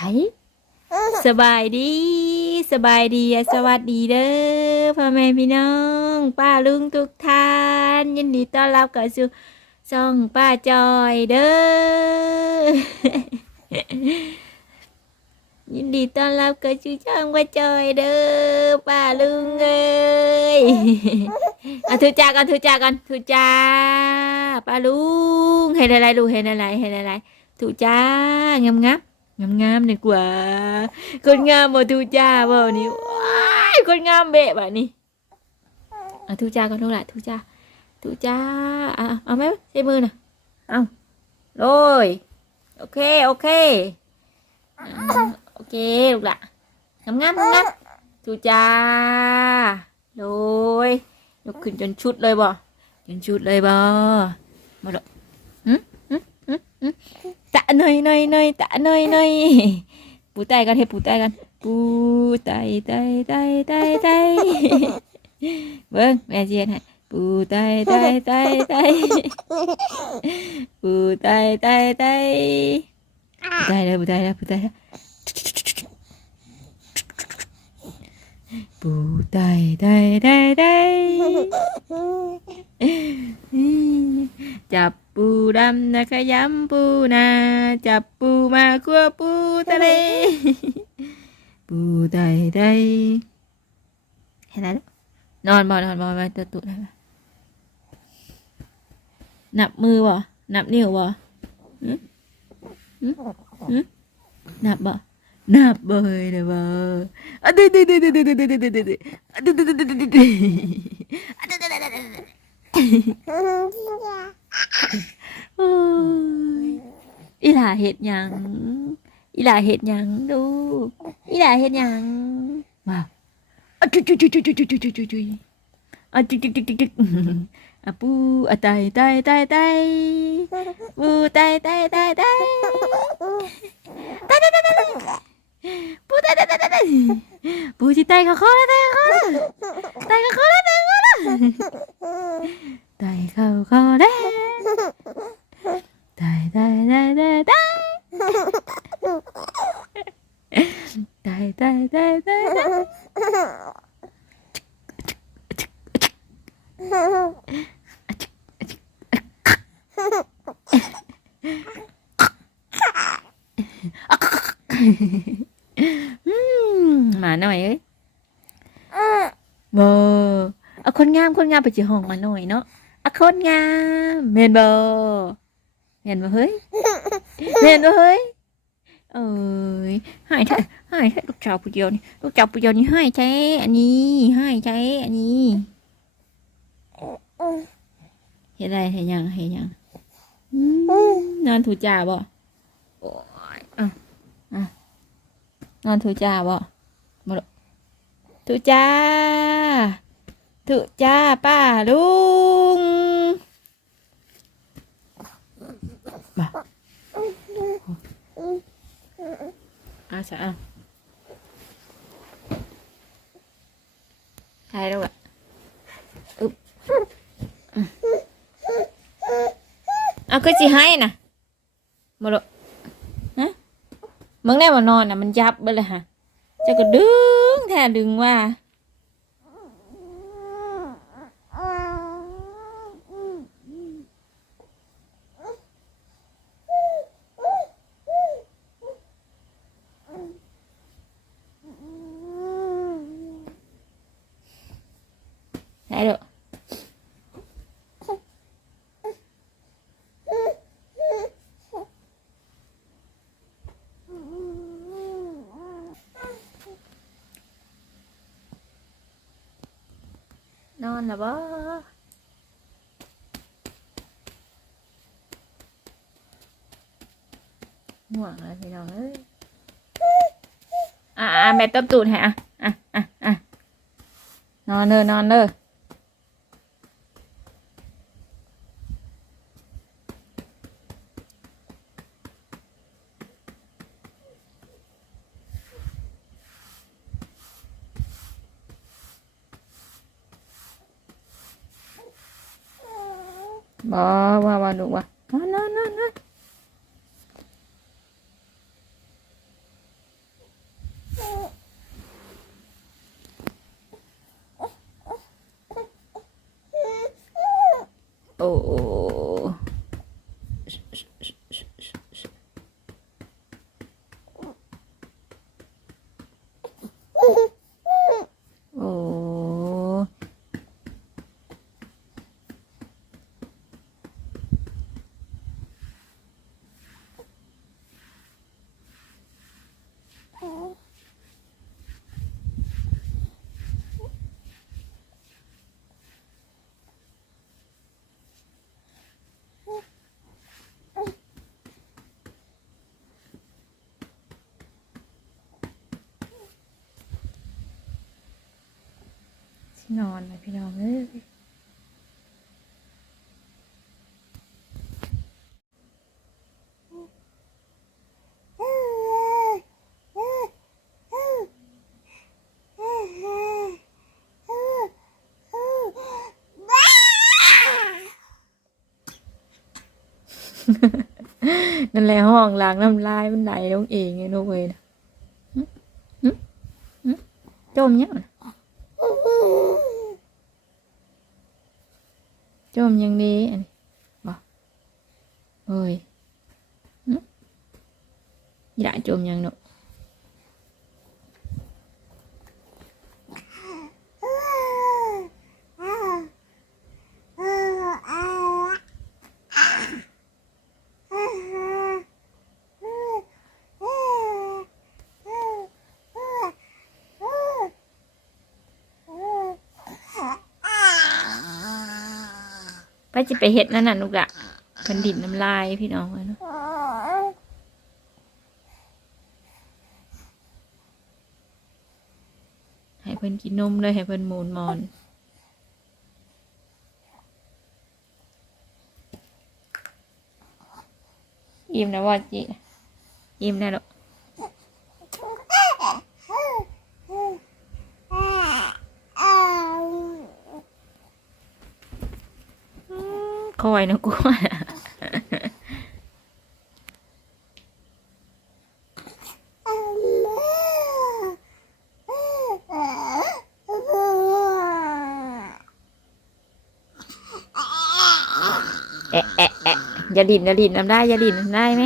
ไผสบายดี สบายดีอะสวัสดีเด้อพ่อแม่พี่น้อง ป้าลุงทุกท่าน ยินดีต้อนรับกับสู่ช่องป้าจอยเด้อยินดีต้อนรับกับสู่ช่องป้าจอยเด้อป้าลุงเอ้ยเอาทุจากกันทุจากกันทุจาป้าลุงเห็นอะไรลูกเห็นอะไรเห็นอะไรทุจ้างามงับ งามงามๆดีกว่า คนงามบ่ทุจ้าบ่นี่ว้ายคนงามเบะบบนี้เอาทุจ้ากกันทุกละทุจ้าทุจ้าอาเอาเอาไหมใช้มือน่ะเอาโรยโอเคโอเคโอเคลูกละงามงามงามทุจ้าโรยยกขึ้นจนชุดเลยบ่จนชุดเลยบ่มาดอกหึหึหึหึตะ หน่อยหน่อยหน่อยตะหน่อยหน่อยปูไตกันให้ปูไตกันปูไตไตไตไตไตเบิ้งแม่เจียนให้ปูไตไตไตไตปูไตไตไตปูไตเลยปูไตเลยปูไตเลยปูไตไตไตไตจับ ปูดำนะขยำปูนาจับปูมาคั่วปูทะเล ปูไตไตเห็นไหมลูกนอนบ่นอนบ่มาตัวตุได้ปะนับมือบ่นับนิ้วบ่หึหึหึนับบ่นับบ่เฮ้ยเด้อบ่อะเด้อเด้อเด้อเด้อเด้อเด้อเด้อเด้อเด้ออะเด้อเด้อเด้อเด้อเด้อเด้ออะเด้อเด้อเด้อเด้อเด้ออะเด้อเด้อเด้อเด้อเด้อ โอ้ยอีหลา เห็ดหยังอีหลาเห็ดหยังดูอีหลาเห็ดหยังว้าวอะจุยจุยจุยจุยจุยจุยจุยจุยจุยอะจุยจุยจุยจุยจุยอะปูอะไตไตไตไตปูไตไตไตไตไตไตไตไตไตปูไตไตไตไตไตปูจิไตเขาคอแล้วไตเขาคอแล้วไตเขาคอแล้วไตเขาคอแล้ว ได้ได้ได้ได้ได้ได้ได้ได้ได้ได้อืมาหน่อยเอ้ยเบอเอาคนงามคนงามไปจีห้องมาหน่อยเนาะเอาคนงามเมนเบอร์ เห็นบ่เฮ้ยเห็นบ่เฮ้ยเอ้ยให้แท้ให้แท้ลูกจ้าผู้เดียวนี่ลูกจ้าผู้เดียวนี่ให้ใช้อันนี้ให้ใช้อันนี้เห็นอะไรเห็นยังเห็นยังอืมนอนถูจ่าบ่โอ้ยอะอะนอนถูจ่าบ่มาถูจ่าถูจ่าป้าลุ งอาสะอะถ่ายแล้วอะอึ๊บอะเอาคือสิให้นะมาดูฮะมึงได้มานอนน่ะมันยับไปเลยฮะจะก็ดึงแท้ดึงว่า อนแล้วบ่ห่วงอะไรพี่น้องเอ้ยอ่าแม่ตบตูดแฮะอะอะอะนอนเนอนอนเนอ บ่บ่บ่ลูกบ่นอนนอนนอนนอนโอ้ นอนเลยพี่น้องเอ้ยนั่นแหละห้องล้างน้ำลายมันไหลลงเองไงลูกเว้ยนะจมยัง น่ะจมยังดีอันนี้บอกเฮ้ยหึอย่าจมยังหนู ไปจะไปเห็ดนั่นน่ะลูกละมันดินน้ำลายพี่น้องเนาะให้เพิ่นกินนมเลยให้เพิ่นมูนมอนอิ่มนะว่าจิอิ่มนะลูก คอยนะกูว่าน่ะเอะเอะแอะอย่าดินอย่าดินทำได้อย่าดินทำได้ไหม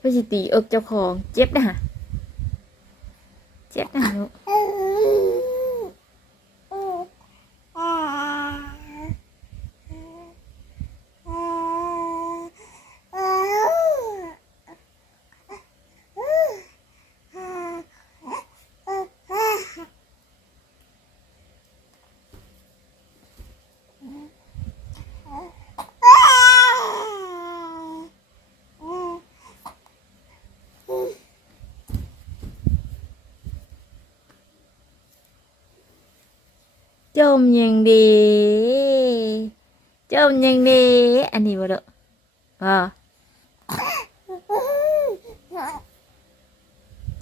ไปสิตีเอิกเจ้าของเจ็บนะฮะเจ็บนะลูก จมยังดีจมยังดีอันนี้บ่ด้ออ่า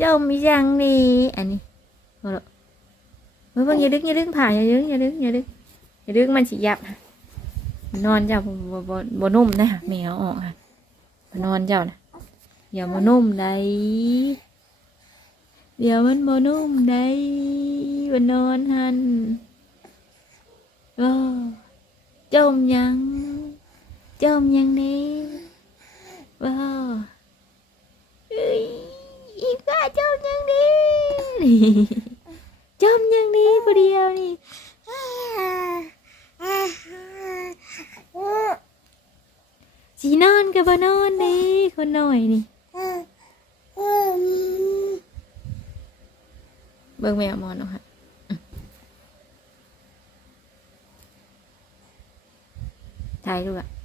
จมยังดีอันนี้บ่ด้อเฮ้ยเบิ่งอย่าดึงอย่าดึงผ่าอย่าดึงอย่าดึงอย่าดึงอย่าดึงมันสิยับค่ะมันนอนเจ้าบ่บ่บ่บ่นุ่มนะแมวออกค่ะนอนเจ้านะอย่ามานุ่มได้เดี๋ยวมันบ่นุ่มได้มันนอนหัน เออจมยัง จมยังนี่ว้าวเอ้ยอีกาจมยังนี่จมยังนี่ผู้เดียวนี่สีนอนกับบนอนนี่คนหน่อยนี่เบิ่งแมวมอนเนาะค่ะ ถ่ายรูปอะ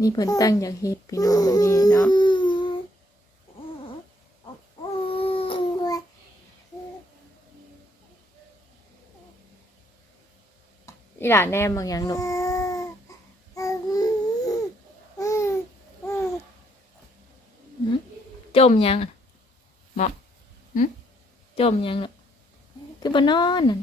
นี่เพิ่นตั้งอยากเฮ็ดพี่น้องนี้เนาะอีหลานแนมบางอย่างลูกจมยังเหมาะจมยังลูกคือบ่นอนนั่น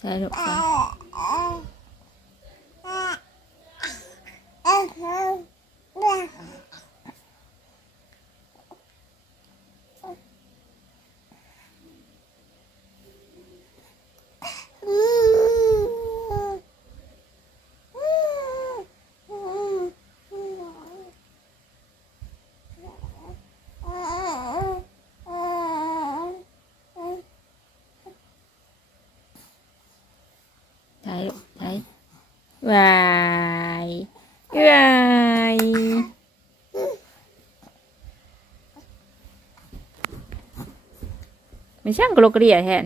ใช่ลูกใช่ใช่ลูกใช่ วายวายไม่ช่างกะโลกกระเดียแทน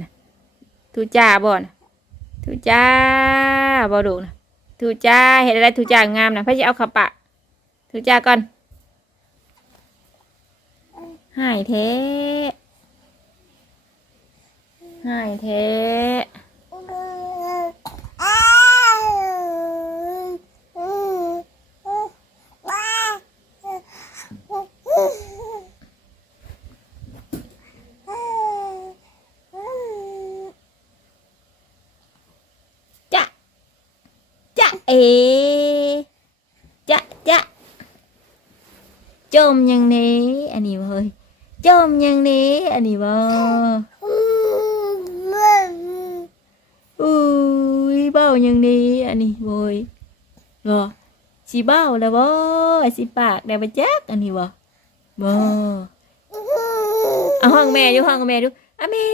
ทูจ้าบ่นะทูจ้าบ่ดูนะทูจ้าเห็นอะไรทูจ้างามนะพ่อจะเอาขับปะทูจ้าก่อนหายเทหายเท จะจะเอจะจะ จมยังนี้อันนี้บ่เฮ้ยจมยังนี้อันนี้บ่อุ้ยเบ้ายังนี้อันนี้โวยบ่สิเบ้าแล้วบ่สิปากได้บ่จักอันนี้บ่บ่เอาห้องแม่อยู่ห้องแม่ดูอะแม่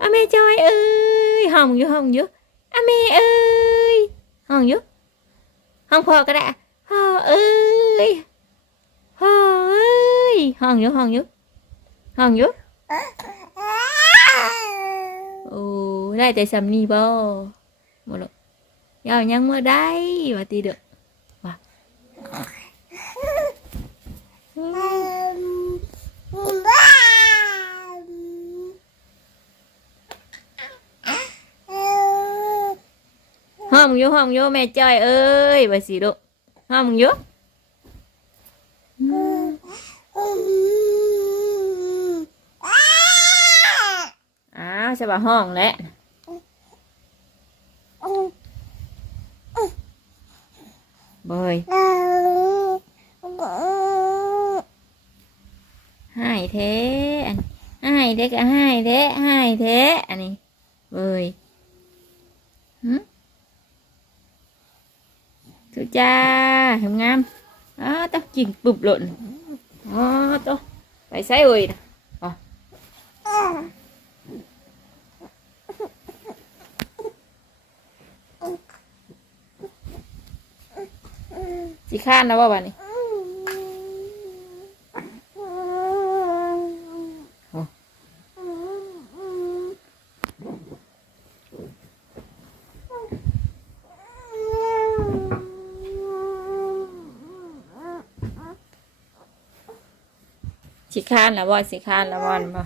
อะแม่จอยเอ้ยห้องอยู่ห้องอยู่อเมเอ้ยห้องอยู่ห้องพ่อก็ได้พ่อเอ้ยพ่อเอ้ย ห้องอยู่ห้องอยู่ห้องอยู่โอ้ได้แต่สำนีบ่หมดแล้วยาวยังเมื่อได้ว่าตีเด้อว่าห้องอยู่ห้องอยู่แม่จ้อยเอ้ยว่าสิลูกห้องอยู่ อ้าวใช่ป่ะห้องแหละเบยให้เทอันให้เทก็ให้เทให้เทอันนี้เบยหืม อ๋อโตไปใส่เอ้ยนะอ๋อสิข้านนะว่าวันนี้ ขี้ข้านละอนสิข้านละอนบ่